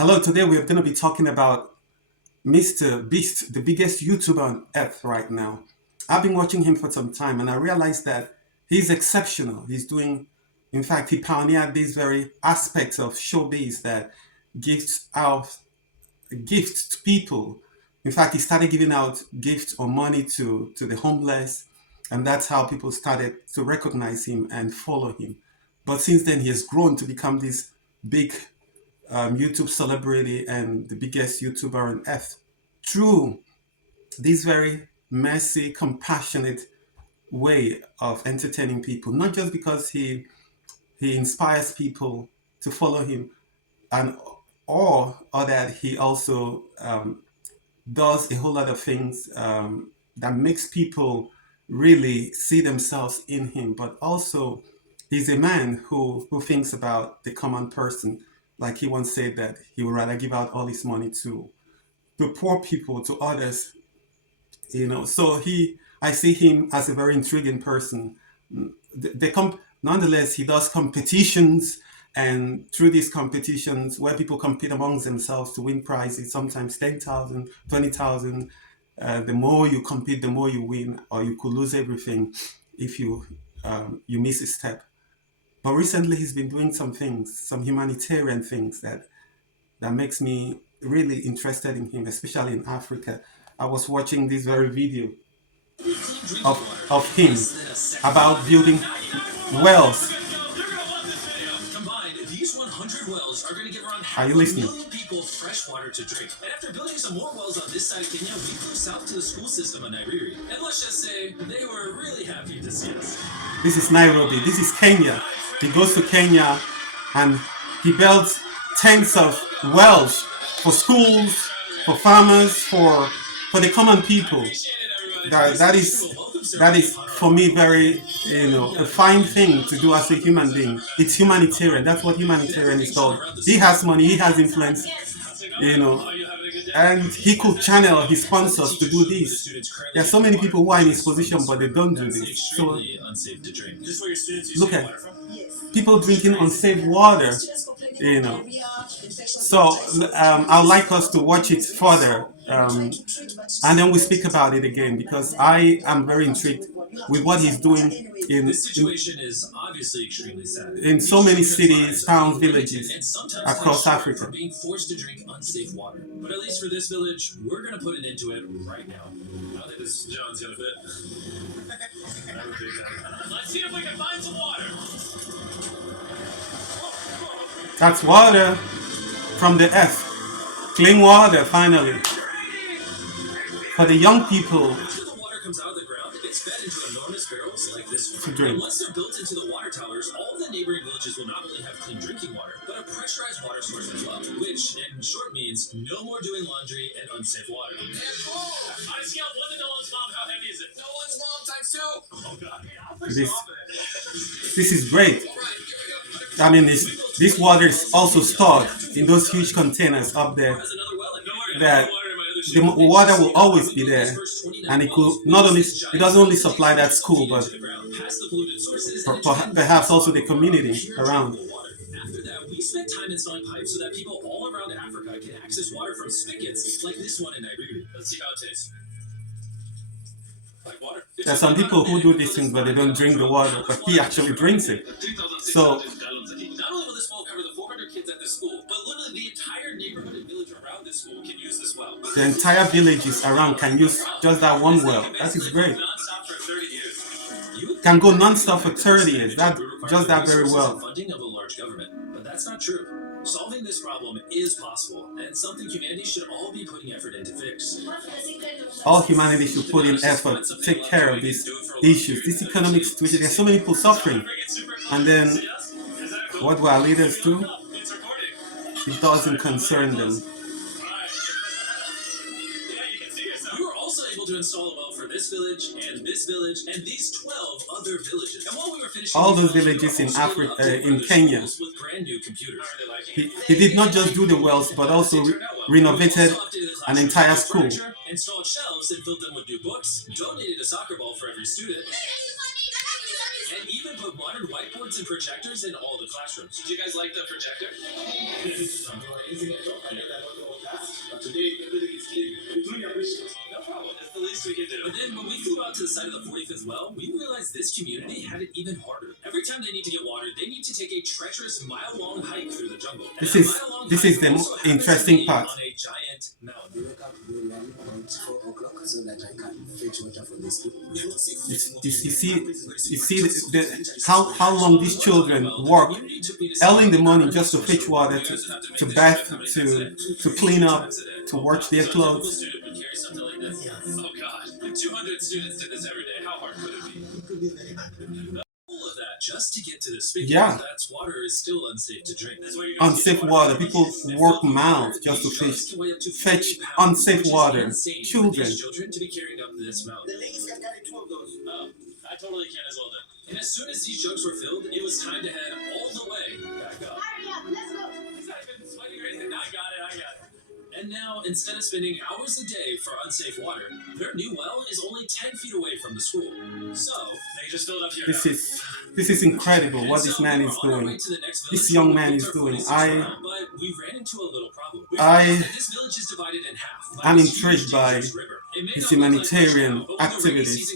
Hello, today we're going to be talking about Mr. Beast, the biggest YouTuber on earth right now. I've been watching him for some time and I realized that he's exceptional. In fact, he pioneered these very aspects of showbiz that gives out gifts to people. In fact, he started giving out gifts or money to the homeless, and that's how people started to recognize him and follow him. But since then, he has grown to become this big YouTube celebrity and the biggest YouTuber on earth through this very messy, compassionate way of entertaining people. Not just because he inspires people to follow him, and or that he also does a whole lot of things that makes people really see themselves in him. But also, he's a man who thinks about the common person. Like he once said that he would rather give out all his money to poor people, to others. So I see him as a very intriguing person. Nonetheless, he does competitions, and through these competitions where people compete amongst themselves to win prizes, sometimes 10,000, 20,000. The more you compete, the more you win, or you could lose everything if you miss a step. But recently, he's been doing some things, some humanitarian things that makes me really interested in him, especially in Africa. I was watching this very video of him about building wells. Combined, these 100 wells are going to give around Are half you a listening? million people fresh water to drink. And after building some more wells on this side of Kenya, we flew south to the school system in Nairobi. And let's just say they were really happy to see us. This is Nairobi. This is Kenya. He goes to Kenya and he builds tens of wells for schools, for farmers, for the common people. That is for me very a fine thing to do as a human being. It's humanitarian. That's what humanitarian is called. He has money, he has influence, you know, and he could channel his sponsors to do this. There are so many people who are in his position, but they don't do this. So look at people drinking unsafe water. You know, so I'd like us to watch it further, and then we speak about it again because I am very intrigued with what he's doing in This situation is obviously extremely sad. in so many cities, towns, villages And sometimes across life Africa. from being forced to drink unsafe water. But at least for this village, we're gonna put an end to it right now. I think this John's gonna fit. Let's see if we can find some water. That's water from the earth, clean water finally for the young people After the water comes out of the ground, it's fed into enormous barrels like this to one. drink. And once they're built into the water towers, all the neighboring villages will not only have clean drinking water, but a pressurized water source as well, which in short means no more doing laundry and unsafe water. I scale 1 to no one's mom. How heavy is it? No one's mom times 2. Oh god. This is great. I mean, this water is also stored in those huge containers up there. That the water will always be there, and it doesn't only supply that school, but perhaps also the community around. After that, we spent time installing pipes so that people all around Africa can access water from spigots like this one in Nairobi. Let's see how it tastes. Like water. There are some people who do these things, but they don't drink the water, but he actually drinks it. So Not only will this well cover the 400 kids at this school, but literally the entire neighborhood and village around this school can use this well. the entire villages around can use just that one well. That is great. Non-stop for 30 years. Can go non-stop for 30 years. Just that very well. Funding of a large government, but that's not true. Solving this problem is possible, and something humanity should all be putting effort into fix. All humanity should put in effort to take care of these issues, this economic situation. There's so many people suffering. And then what do our leaders do? It doesn't concern them. We were also able to install a well for this village, and these 12 other villages. And while we were finishing All those villages in Africa, in Kenya, with brand new computers. he did not just do the wells, but also renovated an entire school. Installed shelves and filled them with new books, donated a soccer ball for every student. and even put modern whiteboards and projectors in all the classrooms. Did you guys like the projector? But today, everything is clean. We truly appreciate it. No problem. That's the least we can do. But then when we flew out to the side of the 45th well, we realized this community had it even harder. Every time they need to get water, they need to take a treacherous mile-long hike through the jungle. And This that is mile-long this hike is the also happens to interesting be part. on a giant mountain. We wake up early around 4 o'clock so that I can fetch water for these people. You see how long these children work early in the morning just to fetch water, to bath, to clean up, to wash their clothes. Student would carry something like this? Oh God, 200 students did this every day. How hard could it be? It could be very hard. All of that just to get to the spigot. Yeah. That's water is still unsafe to drink. That's why you're Unsafe water. People work miles just to fetch unsafe water. Children. These children to be carrying up this mountain. The ladies can carry 2 of those. Oh, I totally can as well then. And as soon as these jugs were filled, it was time to head all the way back up. Hurry up, let's go. He's not even sweating or anything. I got it. And now, instead of spending hours a day for unsafe water, their new well is only 10 feet away from the school. So, they just filled up here. This is incredible what this man is doing. This young man is doing. But we ran into a little problem. This village is divided in half. I'm intrigued by his humanitarian activities.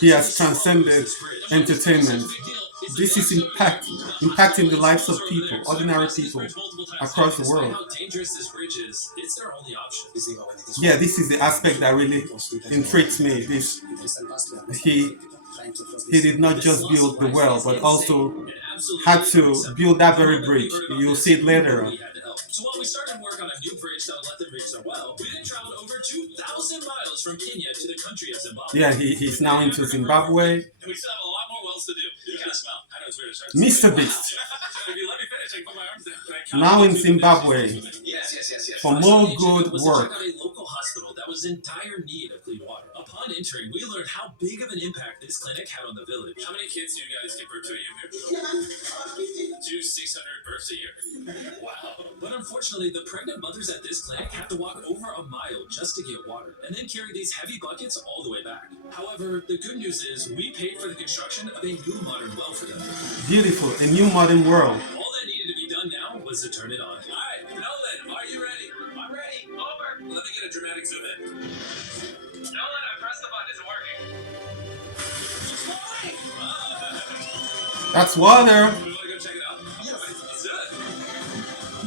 He has transcended entertainment. This is impacting the lives of people, ordinary people across the world. How dangerous this bridge is, it's their only option. Yeah, this is the aspect that really intrigues me. He did not just build the well, but also had to build that very bridge. You'll see it later on. So while we started work on a new bridge that would let them reach their well, we then traveled over 2,000 miles from Kenya to the country of Zimbabwe. Yeah, he's now into Zimbabwe. And we still have a lot more wells to do. You kind of smell. I know it's weird. Mr. Beast. If you let me finish, I can put my arms down. Now in Zimbabwe. Yes. For more good was work. To check out a local hospital that was in dire need of clean water. Upon entering, we learned how big of an impact this clinic had on the village. How many kids do you guys give birth to a year? 600 births a year. Wow. But unfortunately, the pregnant mothers at this clinic have to walk over a mile just to get water, and then carry these heavy buckets all the way back. However, the good news is we paid for the construction of a new modern well for them. Beautiful, a new modern world. All that needed to be done now was to turn it on. All right, Nolan, are you ready? I'm ready. Over. Let me get a dramatic zoom in. Nolan, I pressed the button. Is it working? It's falling. That's water. We want to go check it out. Yes. Let's do it. I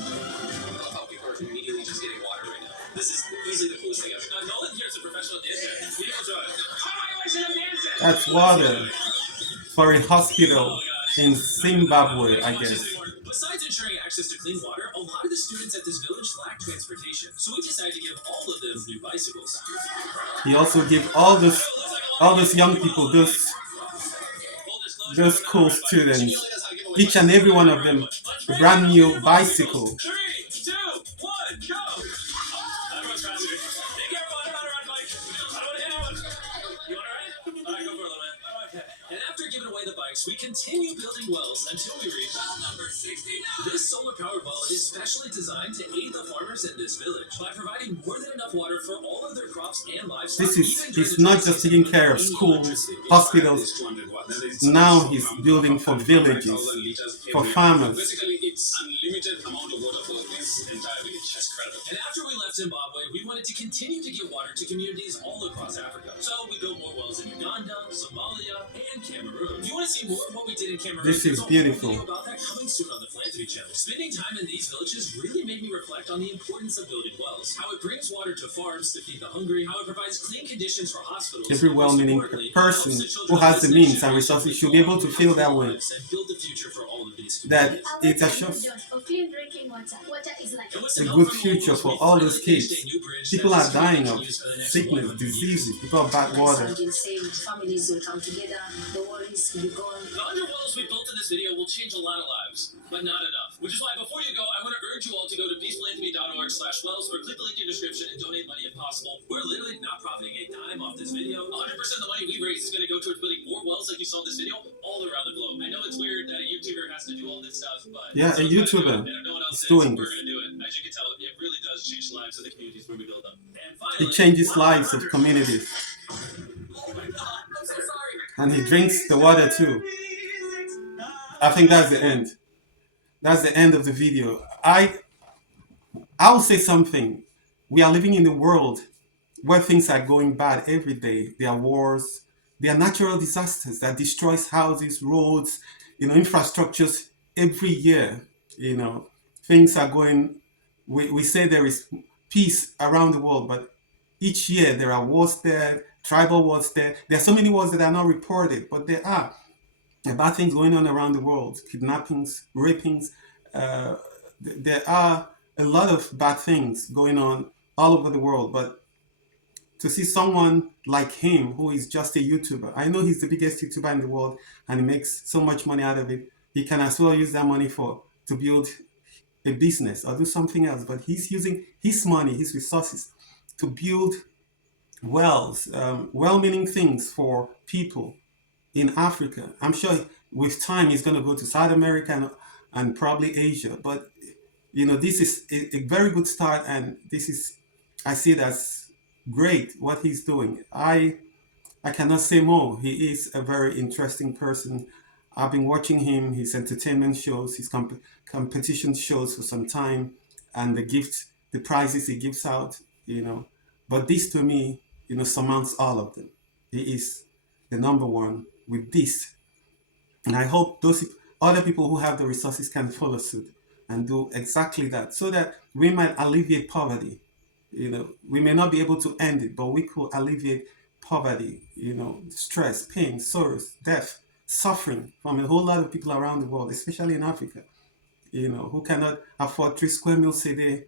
love how people are immediately just getting water right now. This is easily the coolest thing ever. Nolan here is a professional dancer. He knows what. That's water for a hospital in Zimbabwe, I guess. Besides ensuring access to clean water, a lot of the students at this village lack transportation, so we decided to give all of them new bicycles. He also gave all those young people, those school students, each and every one of them, a brand new bicycle. 3, 2, 1, go! Everyone's faster. Be careful, I don't know how to ride a bike. I don't want to hit anyone. You want to ride? All right, go for it, little man. Okay. And after giving away the bikes, we continue building wells until we reach well number 69. This solar-powered well is specially designed to aid the farmers in this village by providing more than enough water for all of their crops and livestock. He's not just taking care of schools, hospitals. Now he's building for villages, for farmers. Basically, it's unlimited amount of water for this entire village. That's incredible. And after we left Zimbabwe, we wanted to continue to give water to communities all across Africa. So we built more wells in Uganda, Somalia, and Cameroon. If you want to see more of what we did in Cameroon, This is beautiful. There's a whole video about that coming soon on the Philanthropy channel. Spending time in these villages really made me reflect on the importance of building wells, how it brings water to farms to feed the hungry, how it provides clean conditions for hospitals. Every well-meaning person who has the means and resources should be able to feel that way. And build the future for all of these. That it's a For clean drinking water. Water is like a good future for all those kids. People are dying of sickness, diseases, because of bad water. families will come together, the worries will be gone. The underwells we built in this video will change a lot of lives, but not enough. Which is why before you go, I want to urge you all to go to peacephilanthropy.org/wells or click the link in the description and donate money if possible. We're literally not profiting a dime off this video. 100% of the money we raise is going to go towards building more wells like you saw in this video all around the globe. I know it's weird that a YouTuber has to do all this stuff, but Yeah, a YouTuber is doing we're this. going to do it. As you can tell, it really does change the lives of the communities where we build them. And finally, It changes lives of communities. oh my God, I'm so sorry. and he drinks the water too. I think that's the end. That's the end of the video. I'll say something. We are living in a world where things are going bad every day. There are wars, there are natural disasters that destroys houses, roads, infrastructures every year. You know, things are going. We say there is peace around the world, but each year there are wars there, tribal wars there. There are so many wars that are not reported, but there are bad things going on around the world, kidnappings, rapings. Uh, there are a lot of bad things going on all over the world, but to see someone like him who is just a YouTuber, I know he's the biggest YouTuber in the world and he makes so much money out of it. He can as well use that money for to build a business or do something else, but he's using his money, his resources to build wells, well-meaning things for people in Africa. I'm sure with time he's going to go to South America and probably Asia. But this is a very good start, and this is I see it as great what he's doing. I cannot say more. He is a very interesting person. I've been watching him, his entertainment shows, his competition shows for some time, and the prizes he gives out. But this to me, surmounts all of them. He is the number one with this, and I hope those other people who have the resources can follow suit and do exactly that, so that we might alleviate poverty. We may not be able to end it, but we could alleviate poverty, stress, pain, sorrows, death, suffering from a whole lot of people around the world, especially in Africa, who cannot afford 3 square meals a day,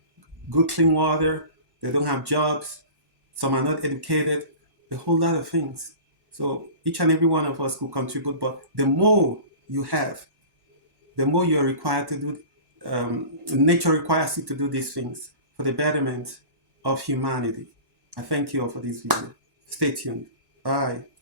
good clean water, they don't have jobs, some are not educated, a whole lot of things. So each and every one of us could contribute, but the more you have, the more you are required to do. Nature requires you to do these things for the betterment of humanity. I thank you all for this video. Stay tuned. Bye.